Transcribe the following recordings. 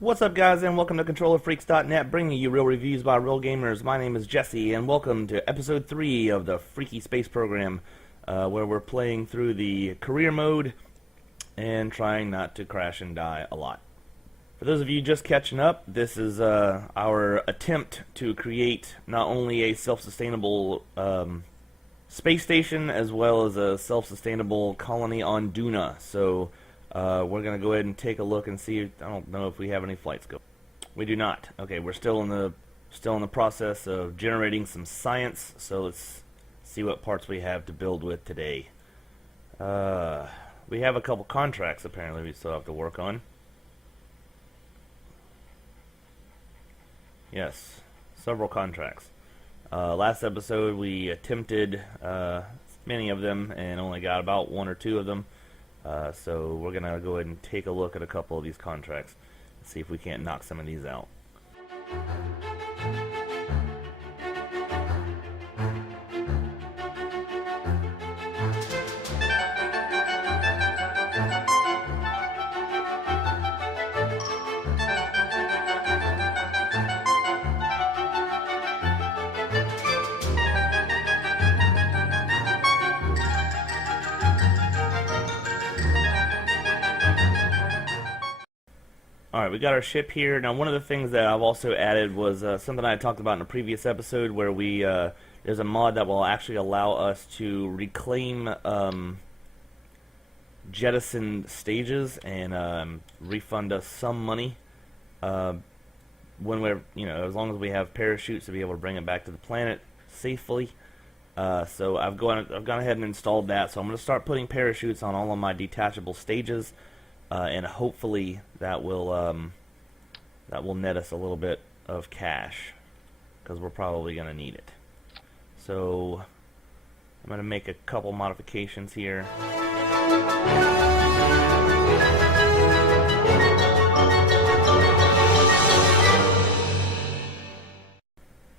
What's up, guys, and welcome to ControllerFreaks.net, bringing you real reviews by real gamers. My name is Jesse, and welcome to Episode 3 of the Freaky Space Program, where we're playing through the career mode and trying not to crash and die a lot. For those of you just catching up, this is our attempt to create not only a self-sustainable space station, as well as a self-sustainable colony on Duna. So we're going to go ahead and take a look and see. I don't know if we have any flights go. We do not. Okay, we're still in the process of generating some science. So let's see what parts we have to build with today. We have a couple contracts apparently we still have to work on. Yes, several contracts. Last episode we attempted many of them and only got about one or two of them. So we're going to go ahead and take a look at a couple of these contracts and see if we can't knock some of these out. Alright, we got our ship here. Now, one of the things that I've also added was something I had talked about in a previous episode, where we there's a mod that will actually allow us to reclaim jettisoned stages and refund us some money when we're, as long as we have parachutes to be able to bring it back to the planet safely. So I've gone ahead and installed that. So I'm going to start putting parachutes on all of my detachable stages. And hopefully that will net us a little bit of cash, because we're probably going to need it. So I'm going to make a couple modifications here.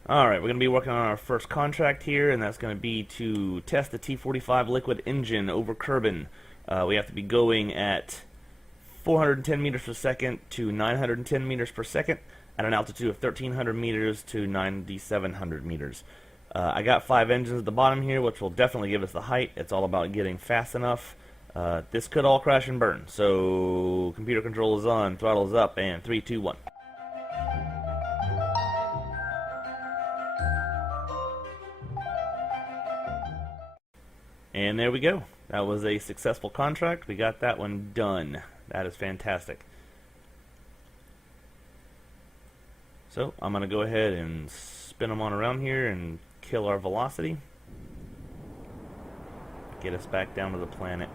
Alright, we're going to be working on our first contract here, and that's going to be to test the T-45 liquid engine over Kerbin. We have to be going at 410 meters per second to 910 meters per second at an altitude of 1300 meters to 9700 meters. I got 5 engines at the bottom here, which will definitely give us the height. It's all about getting fast enough. This could all crash and burn. So computer control is on, throttle is up, and 3, 2, 1. And there we go. That was a successful contract. We got that one done. That is fantastic. So I'm going to go ahead and spin them on around here and kill our velocity. Get us back down to the planet.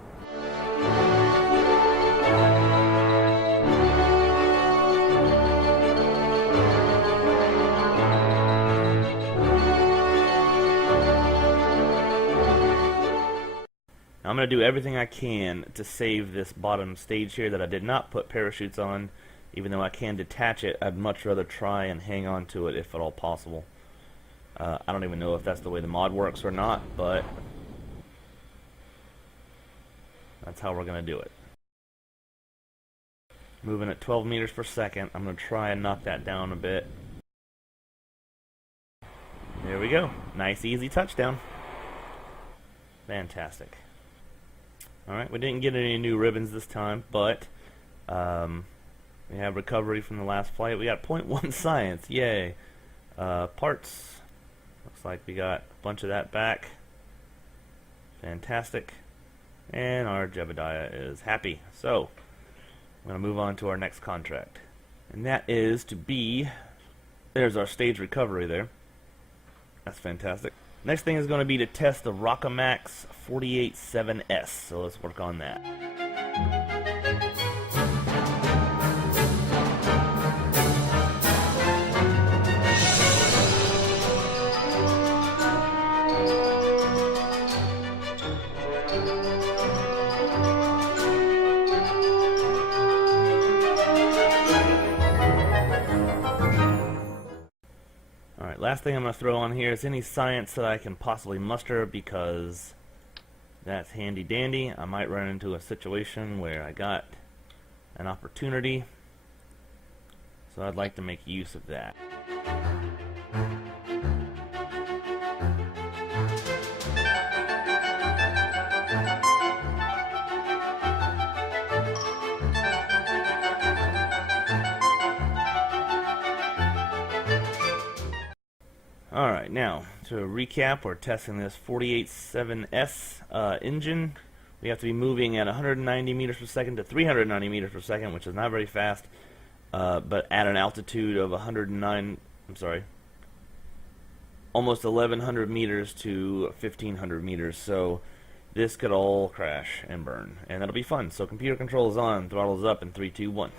I'm going to do everything I can to save this bottom stage here that I did not put parachutes on. Even though I can detach it, I'd much rather try and hang on to it if at all possible. I don't even know if that's the way the mod works or not, but that's how we're going to do it. Moving at 12 meters per second, I'm going to try and knock that down a bit. There we go. Nice, easy touchdown. Fantastic. Alright, we didn't get any new ribbons this time, but we have recovery from the last flight. We got 0.1 science, yay. Parts, looks like we got a bunch of that back. Fantastic. And our Jebediah is happy. So, I'm going to move on to our next contract. And that is to be, there's our stage recovery there. That's fantastic. Next thing is going to be to test the Rockamax 487S, so let's work on that. Alright, last thing I'm going to throw on here is any science that I can possibly muster, because that's handy dandy. I might run into a situation where I got an opportunity So I'd like to make use of that. Alright, now, to recap, we're testing this 487S engine. We have to be moving at 190 meters per second to 390 meters per second, which is not very fast, but at an altitude of almost 1,100 meters to 1,500 meters, so this could all crash and burn, and that'll be fun. So computer control is on, throttle is up in 3, 2, 1.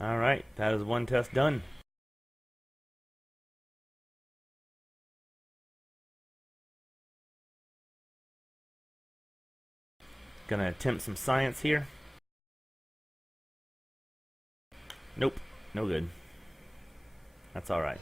Alright, that is one test done. Gonna attempt some science here. Nope, no good. That's alright.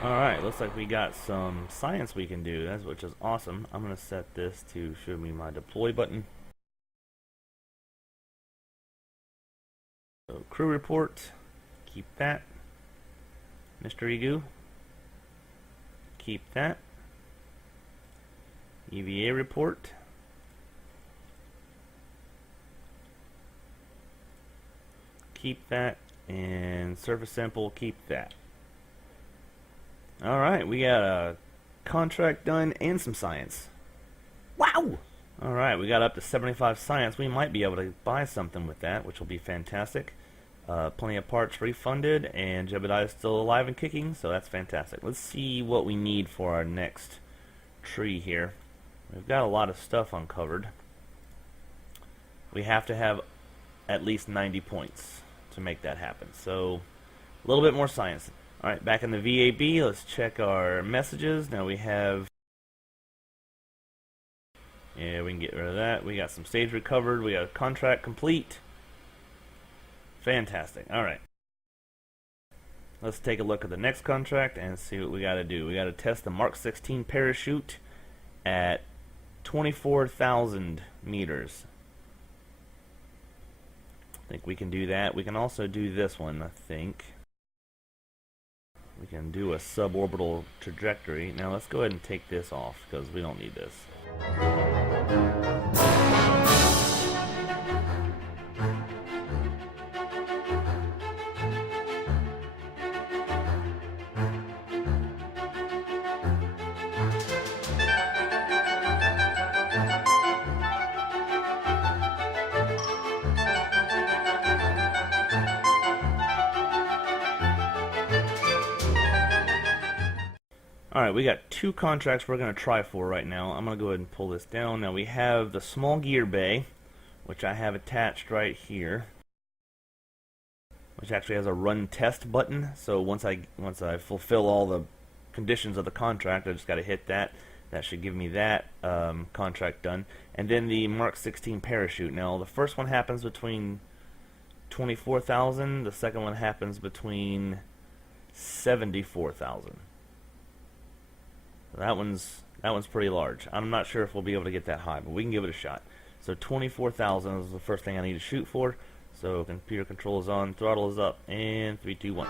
Alright, looks like we got some science we can do, which is awesome. I'm going to set this to show me my deploy button. So, crew report, keep that. Mystery goo, keep that. EVA report, keep that. And surface sample, keep that. Alright, we got a contract done and some science. Wow! Alright, we got up to 75 science. We might be able to buy something with that, which will be fantastic. Plenty of parts refunded, and Jebediah is still alive and kicking, so that's fantastic. Let's see what we need for our next tree here. We've got a lot of stuff uncovered. We have to have at least 90 points to make that happen. So, a little bit more science. Alright, back in the VAB, let's check our messages. Now we have... Yeah, we can get rid of that. We got some stage recovered. We got a contract complete. Fantastic. Alright. Let's take a look at the next contract and see what we got to do. We got to test the Mark 16 parachute at 24,000 meters. I think we can do that. We can also do this one, I think. We can do a suborbital trajectory. Now let's go ahead and take this off because we don't need this. Alright, we got two contracts we're going to try for right now. I'm going to go ahead and pull this down. Now we have the small gear bay, which I have attached right here, which actually has a run test button. So once I fulfill all the conditions of the contract, I just got to hit that. That should give me that contract done. And then the Mark 16 parachute. Now the first one happens between 24,000. The second one happens between 74,000. That one's pretty large. I'm not sure if we'll be able to get that high, but we can give it a shot. So 24,000 is the first thing I need to shoot for. So computer control is on, throttle is up, and 3, 2, 1.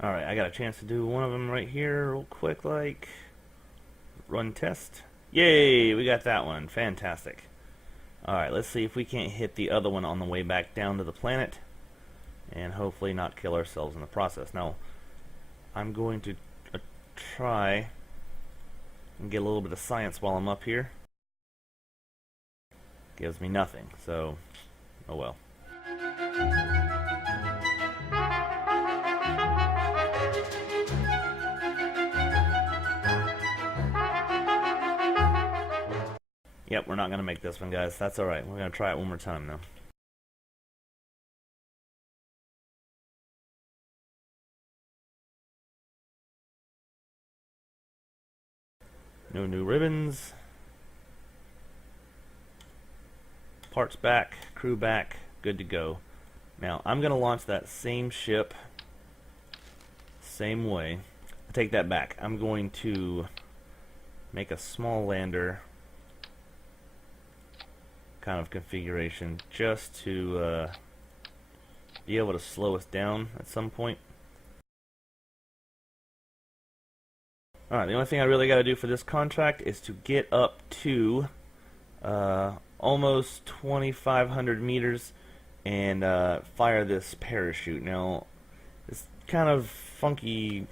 Alright, I got a chance to do one of them right here real quick, like run test. Yay, we got that one. Fantastic. Alright, let's see if we can't hit the other one on the way back down to the planet and hopefully not kill ourselves in the process. Now, I'm going to try and get a little bit of science while I'm up here. Gives me nothing, so oh well. Yep, we're not going to make this one, guys. That's alright. We're going to try it one more time, though. No new ribbons. Parts back. Crew back. Good to go. Now, I'm going to launch that same ship. Same way. I take that back. I'm going to make a small lander kind of configuration just to be able to slow us down at some point. Alright, the only thing I really got to do for this contract is to get up to almost 2,500 meters and fire this parachute. Now, it's kind of funky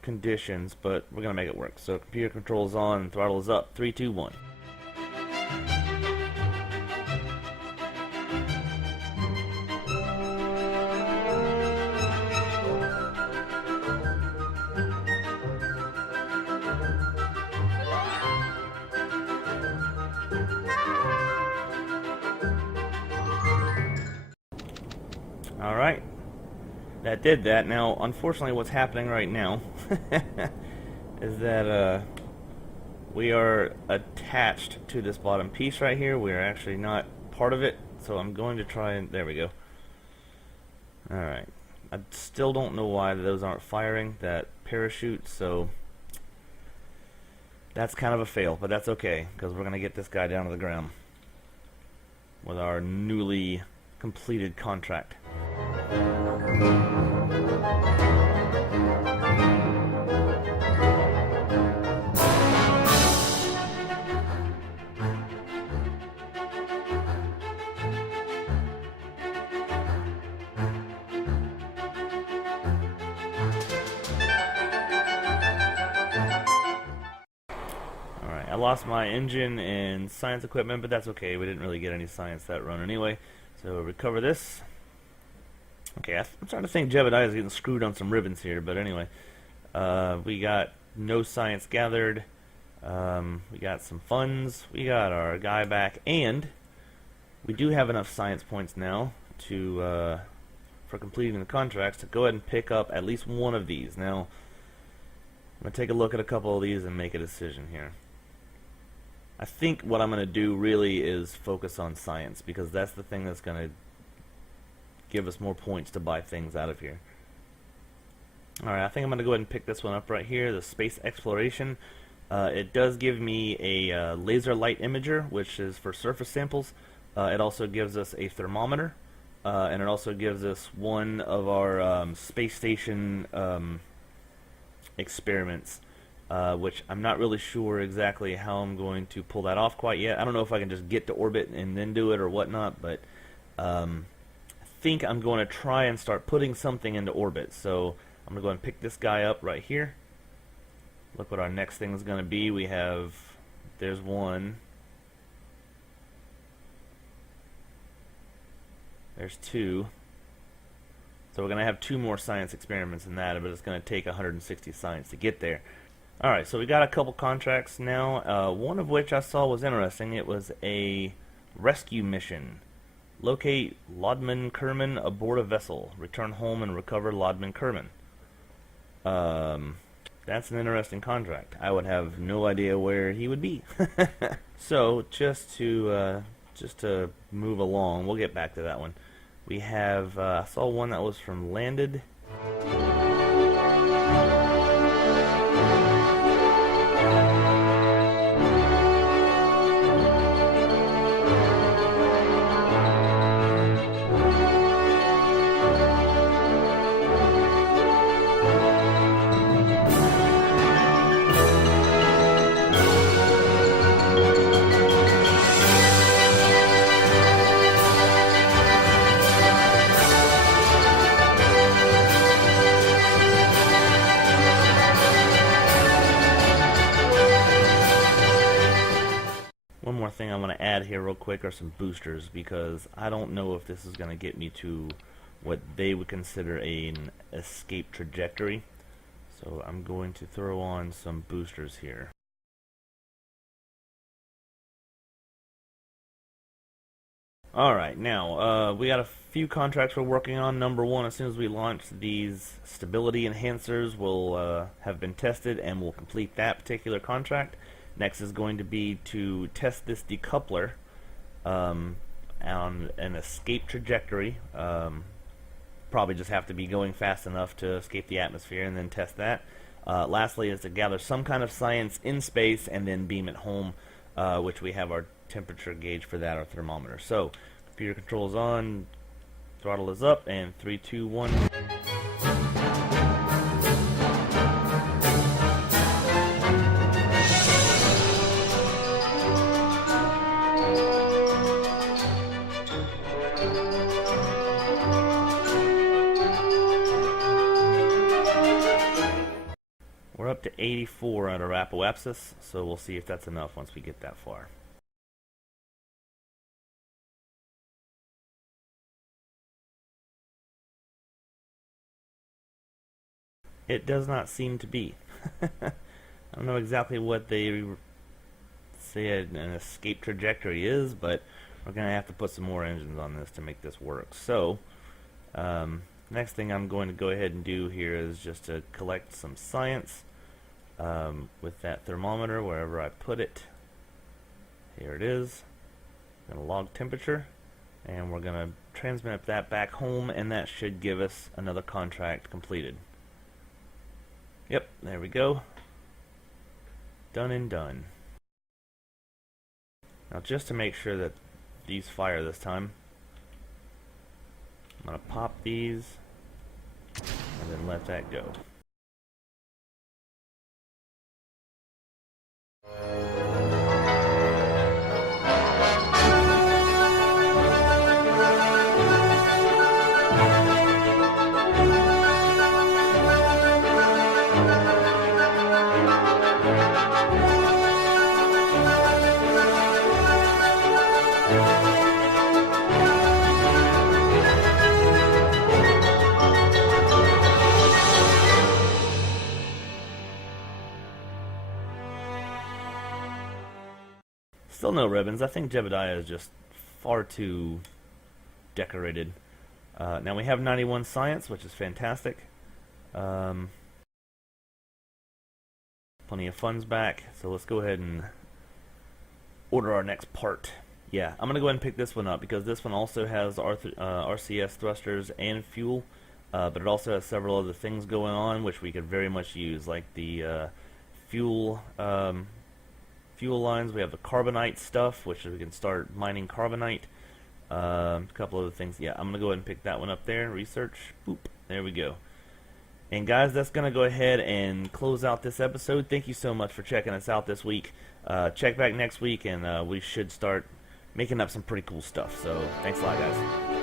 conditions, but we're going to make it work. So computer controls on and throttle is up. 3, 2, 1. Alright, that did that. Now, unfortunately, what's happening right now is that we are attached to this bottom piece right here. We are actually not part of it, so I'm going to try and... there we go. Alright, I still don't know why those aren't firing, that parachute, so that's kind of a fail, but that's okay, because we're going to get this guy down to the ground with our newly completed contract. I lost my engine and science equipment, but that's okay. We didn't really get any science that run anyway. So recover this. Okay, I'm trying to think Jebediah is getting screwed on some ribbons here, but anyway. We got no science gathered. We got some funds. We got our guy back, and we do have enough science points now to for completing the contracts to go ahead and pick up at least one of these. Now, I'm going to take a look at a couple of these and make a decision here. I think what I'm going to do really is focus on science, because that's the thing that's going to give us more points to buy things out of here. Alright, I think I'm going to go ahead and pick this one up right here, the Space Exploration. It does give me a laser light imager, which is for surface samples. It also gives us a thermometer, and it also gives us one of our space station experiments. Which I'm not really sure exactly how I'm going to pull that off quite yet. I don't know if I can just get to orbit and then do it or whatnot, but I think I'm going to try and start putting something into orbit. So I'm going to go and pick this guy up right here. Look what our next thing is going to be. We have, there's one. There's two. So we're going to have 2 more science experiments in that, but it's going to take 160 science to get there. Alright, so we got a couple contracts now, one of which I saw was interesting. It was a rescue mission. Locate Lodman Kerman aboard a vessel. Return home and recover Lodman Kerman. That's an interesting contract. I would have no idea where he would be. So, just to move along, we'll get back to that one. We have, I saw one that was from Landed. thing I'm going to add here real quick are some boosters, because I don't know if this is going to get me to what they would consider an escape trajectory. So I'm going to throw on some boosters here. Alright, now, we got a few contracts we're working on. Number one, as soon as we launch these stability enhancers, will have been tested, and we'll complete that particular contract. Next is going to be to test this decoupler on an escape trajectory. Probably just have to be going fast enough to escape the atmosphere and then test that. Lastly is to gather some kind of science in space and then beam it home, which we have our temperature gauge for that, our thermometer. So, computer control is on, throttle is up, and 3, 2, 1. We're up to 84 under Apoapsis, so we'll see if that's enough once we get that far. It does not seem to be. I don't know exactly what they say an escape trajectory is, but we're going to have to put some more engines on this to make this work. So, next thing I'm going to go ahead and do here is just to collect some science with that thermometer wherever I put it. Here it is. I'm going to log temperature, and we're going to transmit that back home, and that should give us another contract completed. Yep, there we go. Done and done. Now, just to make sure that these fire this time, I'm going to pop these and then let that go. Still no ribbons. I think Jebediah is just far too decorated. Now we have 91 science, which is fantastic. Plenty of funds back, so let's go ahead and order our next part. Yeah, I'm going to go ahead and pick this one up, because this one also has RCS thrusters and fuel, but it also has several other things going on which we could very much use, like the fuel lines. We have the carbonite stuff, which we can start mining carbonite. A couple other things. Yeah, I'm going to go ahead and pick that one up there. Research. Boop. There we go. And guys, that's going to go ahead and close out this episode. Thank you so much for checking us out this week. Check back next week, and we should start making up some pretty cool stuff. So, thanks a lot, guys.